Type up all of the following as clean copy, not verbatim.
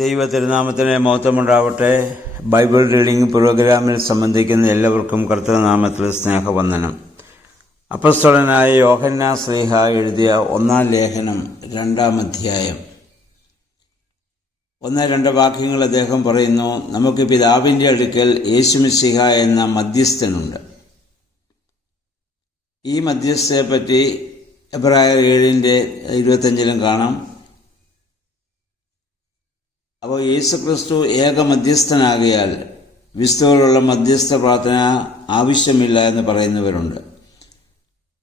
ദൈവ തിരുനാമത്തിന് മഹത്വമുണ്ടാവട്ടെ. Bible reading പ്രോഗ്രാമിൽ സംബന്ധിക്കുന്ന എല്ലാവർക്കും കർത്തൃനാമത്തിൽ സ്നേഹവന്ദനം. അപ്പോസ്തലനായ യോഹന്നാൻ ശ്ലീഹ എഴുതിയ 1-ാം ലേഖനം 2-ാം അധ്യായം 1-2 വാക്യങ്ങൾ അദ്ദേഹം പറയുന്നു, നമുക്ക് പിതാവിൻ്റെ അടുക്കൽ യേശുമിശിഹ എന്ന മധ്യസ്ഥനുണ്ട്. ഈ മധ്യസ്ഥയെപ്പറ്റി എബ്രായർ 7:25 കാണാം. അപ്പോൾ യേശുക്രിസ്തു ഏക മധ്യസ്ഥനാകിയാൽ വിസ്തുവിലുള്ള മധ്യസ്ഥ പ്രാർത്ഥന ആവശ്യമില്ല എന്ന് പറയുന്നവരുണ്ട്.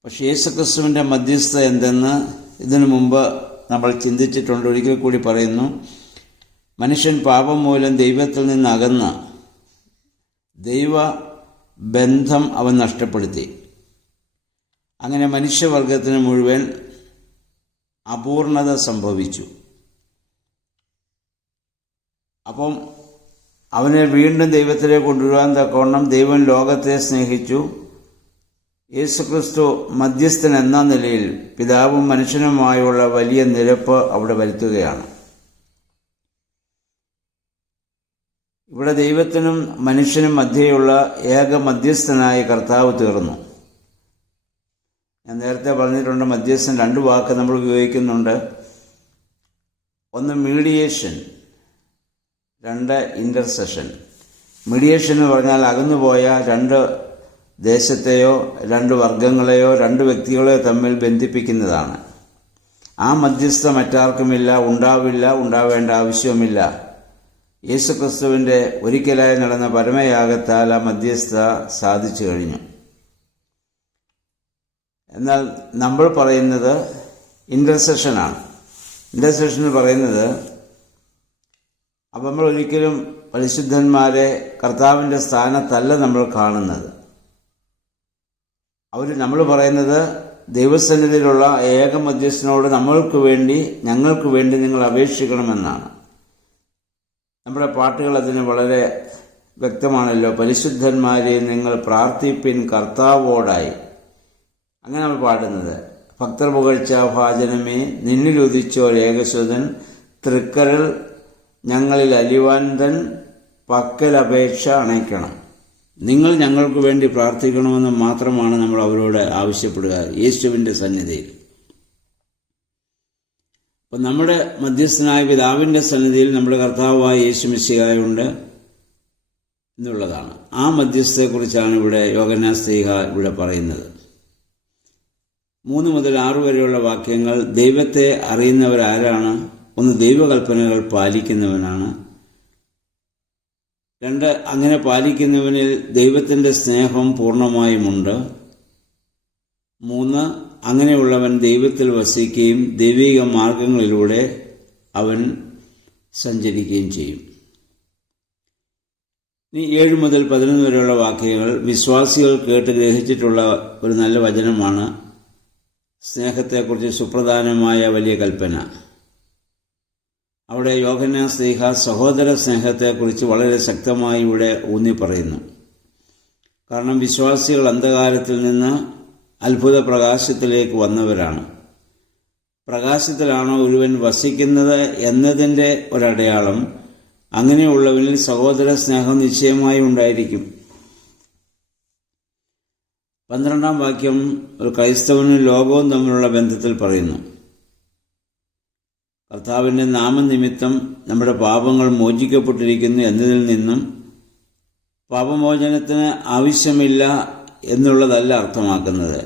പക്ഷേ യേശുക്രിസ്തുവിൻ്റെ മധ്യസ്ഥ എന്തെന്ന് ഇതിനു മുമ്പ് നമ്മൾ ചിന്തിച്ചിട്ടുണ്ട്. ഒരിക്കൽ കൂടി പറയുന്നു, മനുഷ്യൻ പാപം മൂലം ദൈവത്തിൽ നിന്ന് അകന്ന് ദൈവ ബന്ധം അവൻ നഷ്ടപ്പെടുത്തി. അങ്ങനെ മനുഷ്യവർഗത്തിന് മുഴുവൻ അപൂർണത സംഭവിച്ചു. അപ്പം അവനെ വീണ്ടും ദൈവത്തിലേക്ക് കൊണ്ടുവരാൻ തക്കവണ്ണം ദൈവം ലോകത്തെ സ്നേഹിച്ചു. യേശുക്രിസ്തു മധ്യസ്ഥൻ എന്ന നിലയിൽ പിതാവും മനുഷ്യനുമായുള്ള വലിയ നിരപ്പ് അവിടെ വരുത്തുകയാണ്. ഇവിടെ ദൈവത്തിനും മനുഷ്യനും മധ്യയുള്ള ഏക മധ്യസ്ഥനായ കർത്താവ് തീർന്നു. ഞാൻ നേരത്തെ പറഞ്ഞിട്ടുണ്ട്, മധ്യസ്ഥൻ 2 വാക്ക് നമ്മൾ ഉപയോഗിക്കുന്നുണ്ട്. ഒന്ന് മീഡിയേഷൻ, 2 ഇന്റർസെഷൻ. മീഡിയേഷൻ എന്ന് പറഞ്ഞാൽ അകന്നുപോയ 2 ദേശത്തെയോ 2 വർഗങ്ങളെയോ 2 വ്യക്തികളെയോ തമ്മിൽ ബന്ധിപ്പിക്കുന്നതാണ്. ആ മധ്യസ്ഥ മറ്റാർക്കുമില്ല, ഉണ്ടാവില്ല, ഉണ്ടാവേണ്ട ആവശ്യവുമില്ല. യേശുക്രിസ്തുവിൻ്റെ ഒരിക്കലായി നടന്ന പരമയാഗത്താൽ ആ മധ്യസ്ഥ സാധിച്ചു കഴിഞ്ഞു. എന്നാൽ നമ്മൾ പറയുന്നത് ഇന്റർസെഷനാണ്. ഇന്റർസെഷൻ പറയുന്നത്, അപ്പം നമ്മൾ ഒരിക്കലും പരിശുദ്ധന്മാരെ കർത്താവിൻ്റെ സ്ഥാനത്തല്ല നമ്മൾ കാണുന്നത്. നമ്മൾ പറയുന്നത് ദൈവസന്നിധിയിലുള്ള ഏക മധ്യസ്ഥനോട് ഞങ്ങൾക്ക് വേണ്ടി നിങ്ങൾ അപേക്ഷിക്കണമെന്നാണ്. നമ്മുടെ പാട്ടുകൾ അതിന് വളരെ വ്യക്തമാണല്ലോ. പരിശുദ്ധന്മാരെ നിങ്ങൾ പ്രാർത്ഥിപ്പിൻ കർത്താവോടായി, അങ്ങനെ നമ്മൾ പാടുന്നത്. ഭക്തർ പുകഴ്ച ഭാജനമേ നിന്നിലുദിച്ചോർ ഏകസുതൻ, തൃക്കരൾ ഞങ്ങളിൽ അലിവാന്തൻ പക്കൽ അപേക്ഷ അണയ്ക്കണം. നിങ്ങൾ ഞങ്ങൾക്ക് വേണ്ടി പ്രാർത്ഥിക്കണമെന്ന് മാത്രമാണ് നമ്മൾ അവരോട് ആവശ്യപ്പെടുക യേശുവിൻ്റെ സന്നിധിയിൽ. അപ്പം നമ്മുടെ മധ്യസ്ഥനായ പിതാവിൻ്റെ സന്നിധിയിൽ നമ്മുടെ കർത്താവായ യേശു മിശിഹായുണ്ട് എന്നുള്ളതാണ്. ആ മധ്യസ്ഥയെക്കുറിച്ചാണ് ഇവിടെ യോഹന്നാൻ ശ്ലീഹ ഇവിടെ പറയുന്നത്. 3 മുതൽ 6 വരെയുള്ള വാക്യങ്ങൾ ദൈവത്തെ അറിയുന്നവരാരാണ്? 1, ദൈവകൽപ്പനകൾ പാലിക്കുന്നവനാണ്. 2, അങ്ങനെ പാലിക്കുന്നവനിൽ ദൈവത്തിൻ്റെ സ്നേഹം പൂർണ്ണമായുമുണ്ട്. 3, അങ്ങനെയുള്ളവൻ ദൈവത്തിൽ വസിക്കുകയും ദൈവിക മാർഗങ്ങളിലൂടെ അവൻ സഞ്ചരിക്കുകയും ചെയ്യും. ഇനി 7 മുതൽ 11 വരെയുള്ള വാക്യങ്ങൾ വിശ്വാസികൾ കേട്ട് ഗ്രഹിച്ചിട്ടുള്ള ഒരു നല്ല വചനമാണ്. സ്നേഹത്തെക്കുറിച്ച് സുപ്രധാനമായ വലിയ കൽപ്പന. അവിടെ യോഹന്നാൻ ശ്ലീഹ സഹോദര സ്നേഹത്തെക്കുറിച്ച് വളരെ ശക്തമായി ഇവിടെ ഊന്നി പറയുന്നു. കാരണം വിശ്വാസികൾ അന്ധകാരത്തിൽ നിന്ന് അത്ഭുത പ്രകാശത്തിലേക്ക് വന്നവരാണ്. പ്രകാശത്തിലാണോ ഒരുവൻ വസിക്കുന്നത് എന്നതിൻ്റെ ഒരടയാളം അങ്ങനെയുള്ളവനിൽ സഹോദര സ്നേഹം നിശ്ചയമായി ഉണ്ടായിരിക്കും. 12-ാം വാക്യം ഒരു ക്രൈസ്തവനും ലോകവും തമ്മിലുള്ള ബന്ധത്തിൽ പറയുന്നു. കർത്താവിൻ്റെ നാമനിമിത്തം നമ്മുടെ പാപങ്ങൾ മോചിക്കപ്പെട്ടിരിക്കുന്നു എന്നതിൽ നിന്നും പാപമോചനത്തിന് ആവശ്യമില്ല എന്നുള്ളതല്ല അർത്ഥമാക്കുന്നത്.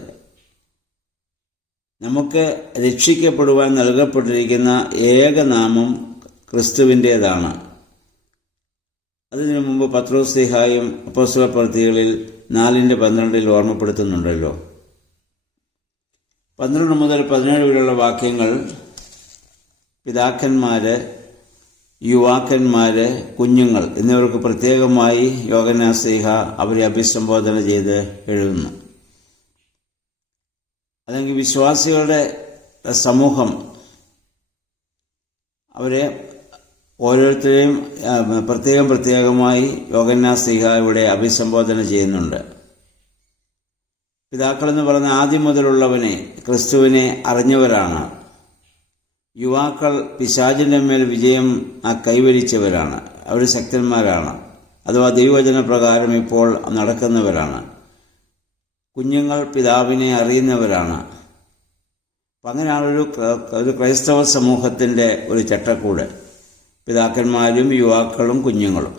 നമുക്ക് രക്ഷിക്കപ്പെടുവാൻ നൽകപ്പെട്ടിരിക്കുന്ന ഏക നാമം ക്രിസ്തുവിൻ്റേതാണ്. അതിനു മുമ്പ് പത്രോസ് ശ്ലീഹായും അപ്പോസ്തലപ്രവൃത്തികളിൽ 4:12 ഓർമ്മപ്പെടുത്തുന്നുണ്ടല്ലോ. 12 മുതൽ 17 വരെയുള്ള വാക്യങ്ങൾ പിതാക്കന്മാര്, യുവാക്കന്മാര്, കുഞ്ഞുങ്ങൾ എന്നിവർക്ക് പ്രത്യേകമായി യോഹന്നാൻ ശ്ലീഹ അവരെ അഭിസംബോധന ചെയ്ത് എഴുതുന്നു. അല്ലെങ്കിൽ വിശ്വാസികളുടെ സമൂഹം അവരെ ഓരോരുത്തരെയും പ്രത്യേകമായി യോഹന്നാൻ ശ്ലീഹ ഇവിടെ അഭിസംബോധന ചെയ്യുന്നുണ്ട്. പിതാക്കളെന്ന് പറഞ്ഞ ആദ്യം മുതലുള്ളവനെ ക്രിസ്തുവിനെ അറിഞ്ഞവരാണ്. യുവാക്കൾ പിശാചിൻ്റെ മേൽ വിജയം കൈവരിച്ചവരാണ്. അവർ ശക്തന്മാരാണ്, അഥവാ ദൈവവചന പ്രകാരം ഇപ്പോൾ നടക്കുന്നവരാണ്. കുഞ്ഞുങ്ങൾ പിതാവിനെ അറിയുന്നവരാണ്. അപ്പം അങ്ങനെയാണ് ഒരു ക്രൈസ്തവ സമൂഹത്തിൻ്റെ ഒരു ചട്ടക്കൂട്. പിതാക്കന്മാരും യുവാക്കളും കുഞ്ഞുങ്ങളും.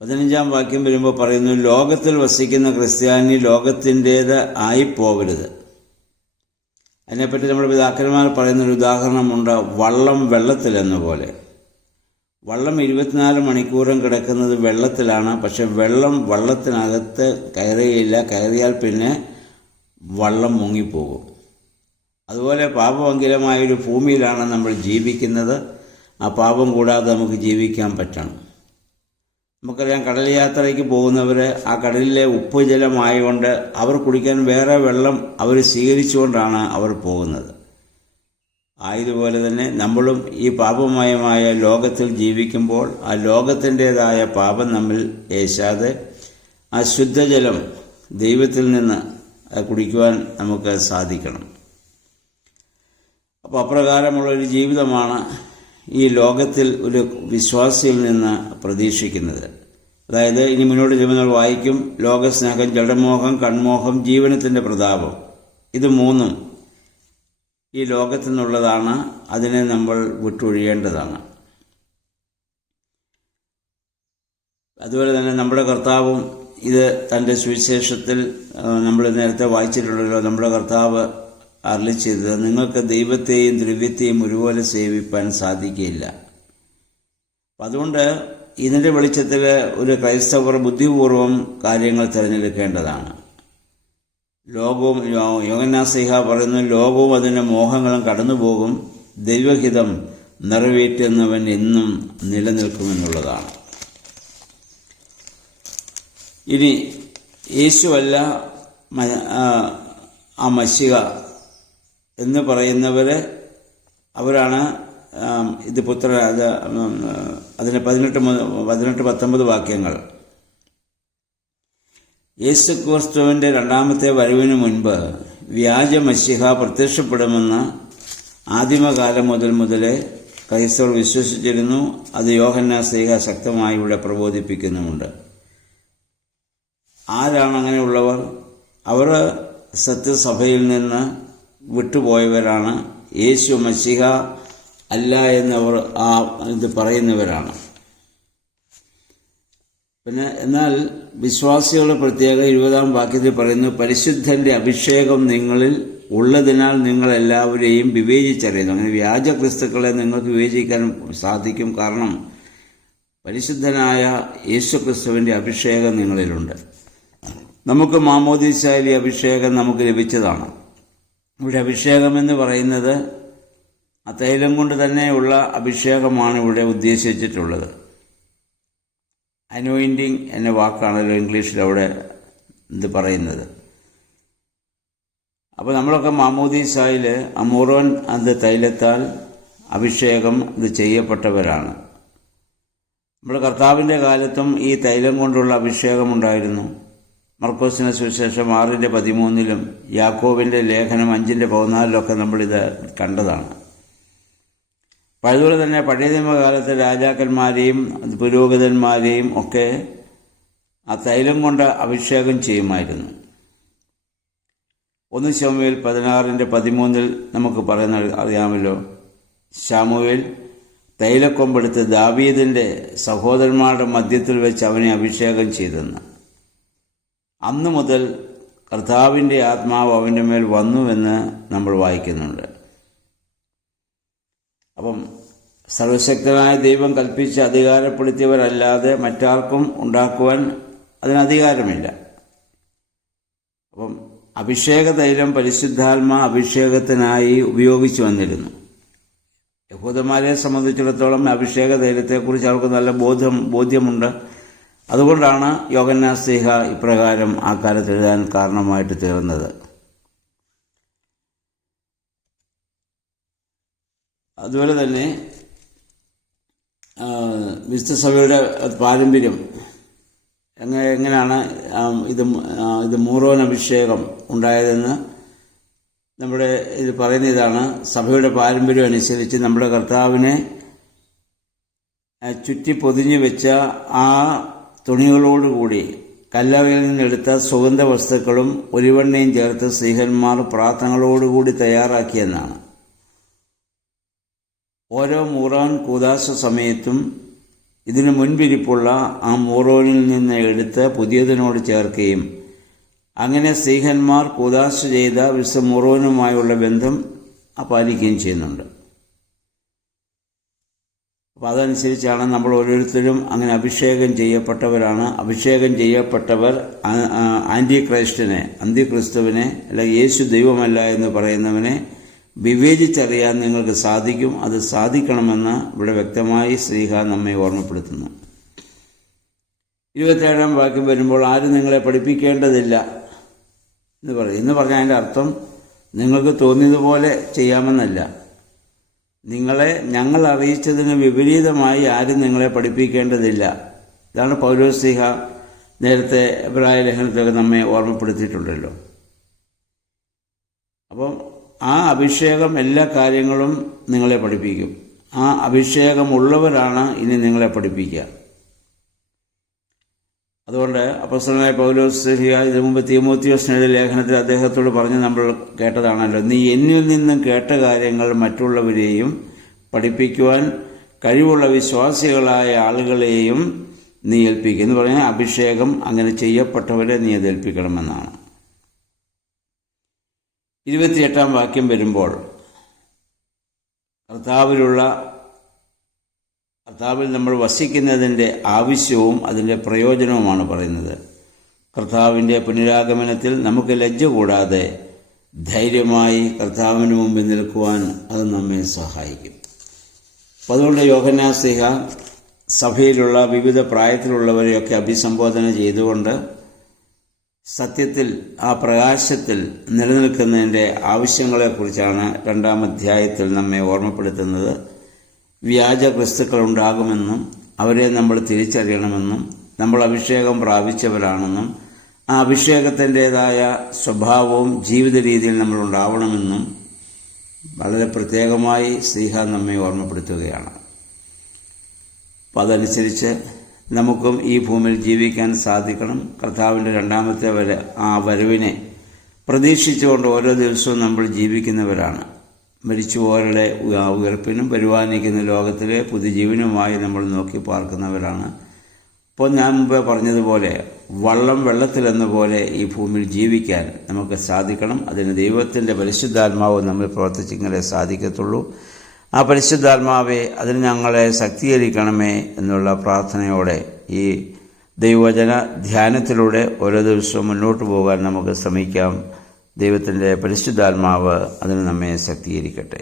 15-ാം വാക്യം വരുമ്പോൾ പറയുന്നു, ലോകത്തിൽ വസിക്കുന്ന ക്രിസ്ത്യാനി ലോകത്തിൻ്റേത് ആയിപ്പോവരുത്. അതിനെപ്പറ്റി നമ്മുടെ പിതാക്കന്മാർ പറയുന്നൊരു ഉദാഹരണമുണ്ട്, വള്ളം വെള്ളത്തിലെന്ന പോലെ. വള്ളം 24 മണിക്കൂറും കിടക്കുന്നത് വെള്ളത്തിലാണ്. പക്ഷെ വള്ളത്തിനകത്ത് കയറുകയില്ല. കയറിയാൽ പിന്നെ വള്ളം മുങ്ങിപ്പോകും. അതുപോലെ പാപമംഗലമായൊരു ഭൂമിയിലാണ് നമ്മൾ ജീവിക്കുന്നത്. ആ പാപം കൂടാതെ നമുക്ക് ജീവിക്കാൻ പറ്റണം. നമുക്കറിയാം, കടൽ യാത്രയ്ക്ക് പോകുന്നവർ ആ കടലിലെ ഉപ്പ് ജലമായതുകൊണ്ട് അവർ കുടിക്കാൻ വേറെ വെള്ളം അവർ സ്വീകരിച്ചുകൊണ്ടാണ് അവർ പോകുന്നത്. ആയതുപോലെ തന്നെ നമ്മളും ഈ പാപമയമായ ലോകത്തിൽ ജീവിക്കുമ്പോൾ ആ ലോകത്തിൻ്റേതായ പാപം നമ്മിൽ ഏശാതെ ആ ശുദ്ധജലം ദൈവത്തിൽ നിന്ന് കുടിക്കുവാൻ നമുക്ക് സാധിക്കണം. അപ്പോൾ അപ്രകാരമുള്ളൊരു ജീവിതമാണ് ഈ ലോകത്തിൽ ഒരു വിശ്വാസിയിൽ നിന്ന് പ്രതീക്ഷിക്കുന്നത്. അതായത് ഇനി മുന്നോട്ട് നമ്മൾ വായിക്കും, ലോകസ്നേഹം, ജഡമോഹം, കൺമോഹം, ജീവനത്തിൻ്റെ പ്രതാപം. ഇത് മൂന്നും ഈ ലോകത്തു നിന്നുള്ളതാണ്. അതിനെ നമ്മൾ വിട്ടൊഴിയേണ്ടതാണ്. അതുപോലെ തന്നെ നമ്മുടെ കർത്താവും ഇത് തൻ്റെ സുവിശേഷത്തിൽ നമ്മൾ നേരത്തെ വായിച്ചിട്ടുള്ളല്ലോ, നമ്മുടെ കർത്താവ് അരുളി ചെയ്തത്, നിങ്ങൾക്ക് ദൈവത്തെയും ദ്രവ്യത്തെയും ഒരുപോലെ സേവിപ്പാൻ സാധിക്കുകയില്ല. അതുകൊണ്ട് ഇതിൻ്റെ വെളിച്ചത്തിൽ ഒരു ക്രൈസ്തവർ ബുദ്ധിപൂർവം കാര്യങ്ങൾ തിരഞ്ഞെടുക്കേണ്ടതാണ്. ലോകവും, യോഹന്നാൻ പറയുന്നു, ലോകവും അതിൻ്റെ മോഹങ്ങളും കടന്നുപോകും, ദൈവഹിതം നിറവേറ്റുന്നവൻ എന്നും നിലനിൽക്കുമെന്നുള്ളതാണ്. ഇനി യേശുവല്ല ആ മശിഹ എന്ന് പറയുന്നവർ, അവരാണ് ഇത് അതിന് 18-19 വാക്യങ്ങൾ. യേശുക്രിസ്തുവിൻ്റെ രണ്ടാമത്തെ വരവിന് മുൻപ് വ്യാജ മശിഹ പ്രത്യക്ഷപ്പെടുമെന്ന് ആദിമകാലം മുതലേ ക്രൈസ്തവർ വിശ്വസിച്ചിരുന്നു. അത് യോഹന്നാൻ ശ്ലീഹ ശക്തമായി ഇവിടെ പ്രബോധിപ്പിക്കുന്നുമുണ്ട്. ആരാണ് അങ്ങനെയുള്ളവർ? അവർ സത്യസഭയിൽ നിന്ന് വിട്ടുപോയവരാണ്. യേശു മശിഹ അല്ല എന്നവർ ഇത് പറയുന്നവരാണ്. പിന്നെ എന്നാൽ വിശ്വാസികളുടെ പ്രത്യേക 20-ാം വാക്യത്തിൽ പറയുന്നു, പരിശുദ്ധന്റെ അഭിഷേകം നിങ്ങളിൽ ഉള്ളതിനാൽ നിങ്ങൾ എല്ലാവരെയും വിവേചിച്ചറിയുന്നു. അങ്ങനെ വ്യാജ ക്രിസ്തുക്കളെ നിങ്ങൾക്ക് വിവേചിക്കാൻ സാധിക്കും. കാരണം പരിശുദ്ധനായ യേശുക്രിസ്തുവിൻ്റെ അഭിഷേകം നിങ്ങളിലുണ്ട്. നമുക്ക് മാമോദീസായിലെ അഭിഷേകം നമുക്ക് ലഭിച്ചതാണ്. ഇവിടെ അഭിഷേകം എന്ന് പറയുന്നത് ആ തൈലം കൊണ്ട് തന്നെയുള്ള അഭിഷേകമാണ് ഇവിടെ ഉദ്ദേശിച്ചിട്ടുള്ളത്. അനോയിൻറ്റിങ് എന്ന വാക്കാണല്ലോ ഇംഗ്ലീഷിൽ അവിടെ ഇത് പറയുന്നത്. അപ്പോൾ നമ്മളൊക്കെ മാമോദീസായിൽ അമോറോൻ അത് തൈലത്താൽ അഭിഷേകം ഇത് ചെയ്യപ്പെട്ടവരാണ്. നമ്മുടെ കർത്താവിൻ്റെ കാലത്തും ഈ തൈലം കൊണ്ടുള്ള അഭിഷേകമുണ്ടായിരുന്നു. മർക്കോസിന് സുവിശേഷം 6:13 യാക്കോബിൻ്റെ ലേഖനം 5:14 നമ്മളിത് കണ്ടതാണ്. അതുപോലെ തന്നെ പഴയ നിയമകാലത്തെ രാജാക്കന്മാരെയും പുരോഹിതന്മാരെയും ഒക്കെ ആ തൈലം കൊണ്ട് അഭിഷേകം ചെയ്യുമായിരുന്നു. 1 ശമൂവേൽ 16:13 നമുക്ക് പറയുന്ന അറിയാമല്ലോ, ശമൂവേൽ തൈലക്കൊമ്പെടുത്ത് ദാവീദിൻ്റെ സഹോദരന്മാരുടെ മധ്യത്തിൽ വെച്ച് അവനെ അഭിഷേകം ചെയ്തെന്ന്. അന്നു മുതൽ കർത്താവിൻ്റെ ആത്മാവ് അവൻ്റെ മേൽ വന്നുവെന്ന് നമ്മൾ വായിക്കുന്നുണ്ട്. അപ്പം സർവശക്തനായ ദൈവം കൽപ്പിച്ച് അധികാരപ്പെടുത്തിയവരല്ലാതെ മറ്റാർക്കും ഉണ്ടാക്കുവാൻ അതിന് അധികാരമില്ല. അപ്പം അഭിഷേക തൈലം പരിശുദ്ധാത്മാ അഭിഷേകത്തിനായി ഉപയോഗിച്ചു വന്നിരുന്നു. യഹൂദന്മാരെ സംബന്ധിച്ചിടത്തോളം അഭിഷേക തൈലത്തെക്കുറിച്ച് അവർക്ക് നല്ല ബോധ്യമുണ്ട്. അതുകൊണ്ടാണ് യോഹന്നാൻ ശ്ലീഹ ഇപ്രകാരം ആ കാലത്ത് എഴുതാൻ കാരണമായിട്ട് തീർന്നത്. അതുപോലെ തന്നെ വിശുദ്ധ സഭയുടെ പാരമ്പര്യം എങ്ങനെയാണ് ഇത് മൂറോൻ അഭിഷേകം ഉണ്ടായതെന്ന് നമ്മുടെ ഇത് പറയുന്ന ഇതാണ്, സഭയുടെ പാരമ്പര്യം അനുസരിച്ച് നമ്മുടെ കർത്താവിനെ ചുറ്റി പൊതിഞ്ഞു വെച്ച ആ തുണികളോടുകൂടി കല്ലറയിൽ നിന്നെടുത്ത സുഗന്ധ വസ്തുക്കളും ഒലിവെണ്ണയും ചേർത്ത് സ്ത്രീഹന്മാർ പ്രാർത്ഥനകളോടുകൂടി തയ്യാറാക്കിയെന്നാണ്. ഓരോ മൂറാൻ കൂദാശ സമയത്തും ഇതിനു മുൻപിരിപ്പുള്ള ആ മൂറോനിൽ നിന്ന് എടുത്ത് പുതിയതിനോട് ചേർക്കുകയും അങ്ങനെ സ്ത്രീഹന്മാർ കൂദാശ ചെയ്ത വിശുദ്ധ മൂറോനുമായുള്ള ബന്ധം പാലിക്കുകയും ചെയ്യുന്നുണ്ട്. അപ്പോൾ അതനുസരിച്ചാണ് നമ്മൾ ഓരോരുത്തരും അങ്ങനെ അഭിഷേകം ചെയ്യപ്പെട്ടവരാണ്. അഭിഷേകം ചെയ്യപ്പെട്ടവർ ആൻറ്റിക്രൈസ്റ്റിനെ, അന്ത്യക്രിസ്തുവിനെ, അല്ലെങ്കിൽ യേശു ദൈവമല്ല എന്ന് പറയുന്നവനെ വിവേചിച്ചറിയാൻ നിങ്ങൾക്ക് സാധിക്കും. അത് സാധിക്കണമെന്ന് ഇവിടെ വ്യക്തമായി ശ്രീഹ നമ്മെ ഓർമ്മപ്പെടുത്തുന്നു. 27-ാം വാക്യം വരുമ്പോൾ ആരും നിങ്ങളെ പഠിപ്പിക്കേണ്ടതില്ല എന്ന് പറയും. എന്ന് പറഞ്ഞാൽ അതിൻ്റെ അർത്ഥം നിങ്ങൾക്ക് തോന്നിയതുപോലെ ചെയ്യാമെന്നല്ല. നിങ്ങളെ ഞങ്ങൾ അറിയിച്ചതിന് വിപരീതമായി ആരും നിങ്ങളെ പഠിപ്പിക്കേണ്ടതില്ല. ഇതാണ് പൗലോസ് ശ്ലീഹ നേരത്തെ എബ്രായ ലേഖനത്തിലൊക്കെ നമ്മെ ഓർമ്മപ്പെടുത്തിയിട്ടുണ്ടല്ലോ. അപ്പം ആ അഭിഷേകം എല്ലാ കാര്യങ്ങളും നിങ്ങളെ പഠിപ്പിക്കും. ആ അഭിഷേകമുള്ളവരാണ് ഇനി നിങ്ങളെ പഠിപ്പിക്കുക. അതുകൊണ്ട് അപ്പോസ്തലനായ പൗലോസ് ശ്ലീഹ ഇതിനു മുമ്പ് തീമോഥെയോസിന്റെ ലേഖനത്തിൽ അദ്ദേഹത്തോട് പറഞ്ഞ് നമ്മൾ കേട്ടതാണല്ലോ, നീ എന്നിൽ നിന്നും കേട്ട കാര്യങ്ങൾ മറ്റുള്ളവരെയും പഠിപ്പിക്കുവാൻ കഴിവുള്ള വിശ്വാസികളായ ആളുകളെയും നീ ഏൽപ്പിക്കുക എന്ന് പറഞ്ഞാൽ അഭിഷേകം അങ്ങനെ ചെയ്യപ്പെട്ടവരെ നീ അത് ഏൽപ്പിക്കണമെന്നാണ്. 28-ാം വാക്യം വരുമ്പോൾ കർത്താവിൽ നമ്മൾ വസിക്കുന്നതിൻ്റെ ആവശ്യവും അതിൻ്റെ പ്രയോജനവുമാണ് പറയുന്നത്. കർത്താവിൻ്റെ പുനരാഗമനത്തിൽ നമുക്ക് ലജ്ജ കൂടാതെ ധൈര്യമായി കർത്താവിന് മുമ്പിൽ നിൽക്കുവാൻ അത് നമ്മെ സഹായിക്കും. അപ്പം അതുകൊണ്ട് യോഹന്നാൻ ശ്ലീഹ സഭയിലുള്ള വിവിധ പ്രായത്തിലുള്ളവരെയൊക്കെ അഭിസംബോധന ചെയ്തുകൊണ്ട് സത്യത്തിൽ ആ പ്രകാശത്തിൽ നിലനിൽക്കുന്നതിൻ്റെ ആവശ്യങ്ങളെക്കുറിച്ചാണ് 2-ാം അധ്യായത്തിൽ നമ്മെ ഓർമ്മപ്പെടുത്തുന്നത്. വ്യാജ ക്രിസ്തുക്കൾ ഉണ്ടാകുമെന്നും അവരെ നമ്മൾ തിരിച്ചറിയണമെന്നും നമ്മൾ അഭിഷേകം പ്രാപിച്ചവരാണെന്നും ആ അഭിഷേകത്തിൻ്റേതായ സ്വഭാവവും ജീവിത രീതിയിൽ നമ്മൾ ഉണ്ടാവണമെന്നും വളരെ പ്രത്യേകമായി ശ്ലീഹ നമ്മെ ഓർമ്മപ്പെടുത്തുകയാണ്. അപ്പം അതനുസരിച്ച് നമുക്കും ഈ ഭൂമിയിൽ ജീവിക്കാൻ സാധിക്കണം. കർത്താവിൻ്റെ 2ാമത്തെ ആ വരവിനെ പ്രതീക്ഷിച്ചുകൊണ്ട് ഓരോ ദിവസവും നമ്മൾ ജീവിക്കുന്നവരാണ്. മരിച്ചുപോയവരുടെ ഉയർപ്പിനും വരുവാനിരിക്കുന്ന ലോകത്തിലെ പുതുജീവനുമായി നമ്മൾ നോക്കി പാർക്കുന്നവരാണ്. ഇപ്പോൾ ഞാൻ മുമ്പേ പറഞ്ഞതുപോലെ വള്ളം വെള്ളത്തിലെന്ന പോലെ ഈ ഭൂമിയിൽ ജീവിക്കാൻ നമുക്ക് സാധിക്കണം. അതിന് ദൈവത്തിൻ്റെ പരിശുദ്ധാത്മാവ് നമ്മൾ പ്രവർത്തിച്ചെങ്കിലേ സാധിക്കത്തുള്ളൂ. ആ പരിശുദ്ധാത്മാവെ അതിന് ഞങ്ങളെ ശക്തീകരിക്കണമേ എന്നുള്ള പ്രാർത്ഥനയോടെ ഈ ദൈവവചന ധ്യാനത്തിലൂടെ ഓരോ ദിവസവും മുന്നോട്ട് പോകാൻ നമുക്ക് ശ്രമിക്കാം. ദൈവത്തിൻ്റെ പരിശുദ്ധാത്മാവ് അതിന് നമ്മെ ശക്തീകരിക്കട്ടെ.